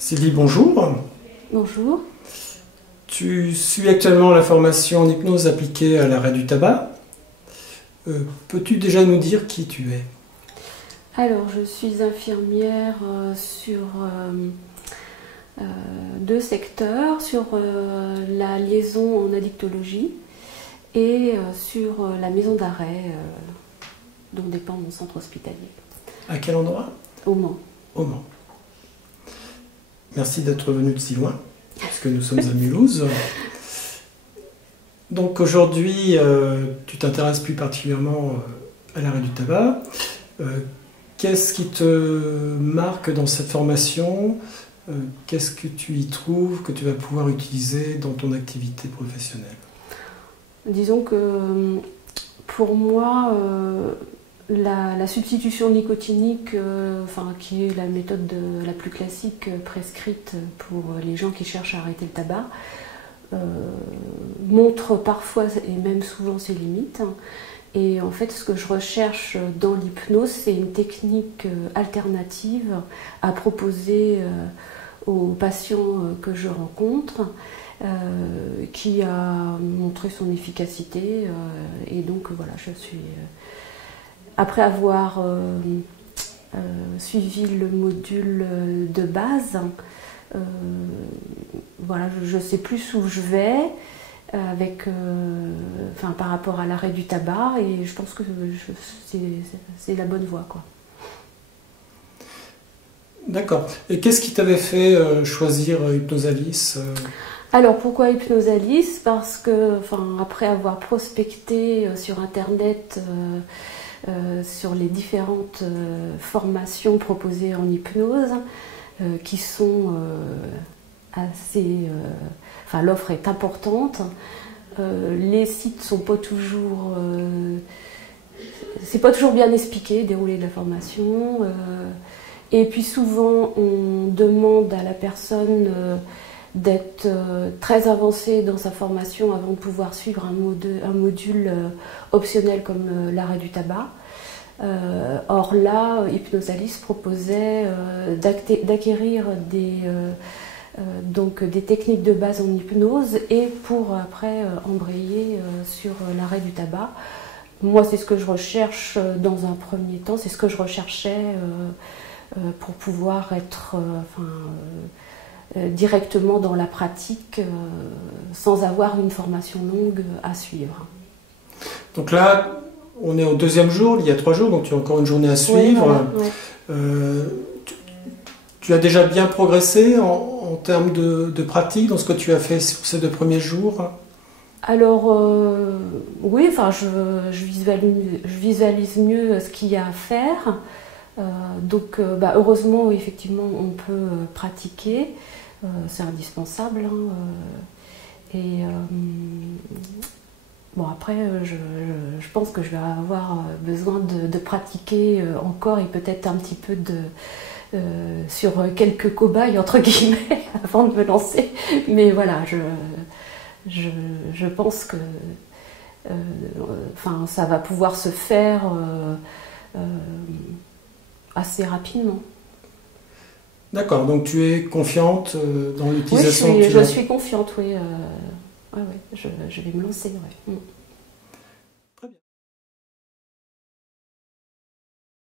Sylvie, bonjour. Bonjour. Tu suis actuellement la formation en hypnose appliquée à l'arrêt du tabac. Peux-tu déjà nous dire qui tu es? Alors, je suis infirmière sur deux secteurs, sur la liaison en addictologie et sur la maison d'arrêt dont dépend mon centre hospitalier. À quel endroit? Au Mans. Au Mans. Merci d'être venu de si loin, puisque nous sommes à Mulhouse. Donc aujourd'hui, tu t'intéresses plus particulièrement à l'arrêt du tabac. Qu'est-ce qui te marque dans cette formation? Qu'est-ce que tu y trouves que tu vas pouvoir utiliser dans ton activité professionnelle? Disons que pour moi, la substitution nicotinique, qui est la méthode la plus classique prescrite pour les gens qui cherchent à arrêter le tabac, montre parfois et même souvent ses limites. Et en fait, ce que je recherche dans l'hypnose, c'est une technique alternative à proposer aux patients que je rencontre, qui a montré son efficacité. Et donc voilà, je suis... Après avoir suivi le module de base, voilà, je sais plus où je vais par rapport à l'arrêt du tabac, et je pense que c'est la bonne voie, quoi. D'accord. Et qu'est-ce qui t'avait fait choisir Hypnosalis? Alors pourquoi Hypnosalis? Parce que, après avoir prospecté sur Internet sur les différentes formations proposées en hypnose, qui sont assez... l'offre est importante. Les sites sont pas toujours... c'est pas toujours bien expliqué, déroulé de la formation. Et puis souvent, on demande à la personne d'être très avancée dans sa formation avant de pouvoir suivre un module optionnel comme l'arrêt du tabac. Or là, Hypnosalis proposait d'acquérir des techniques de base en hypnose et pour après embrayer sur l'arrêt du tabac. Moi, c'est ce que je recherche dans un premier temps, c'est ce que je recherchais pour pouvoir être directement dans la pratique sans avoir une formation longue à suivre. Donc là, on est au deuxième jour, il y a 3 jours, donc tu as encore une journée à suivre. Oui, voilà, ouais. Tu as déjà bien progressé en termes de pratique dans ce que tu as fait sur ces 2 premiers jours? Alors, oui, je visualise mieux ce qu'il y a à faire. Heureusement, effectivement, on peut pratiquer. C'est indispensable. Après, je pense que je vais avoir besoin de pratiquer encore et peut-être un petit peu sur quelques cobayes, entre guillemets, avant de me lancer. Mais voilà, je pense que ça va pouvoir se faire assez rapidement. D'accord, donc tu es confiante dans l'utilisation? Oui, je suis confiante, oui. Je vais me lancer, ouais.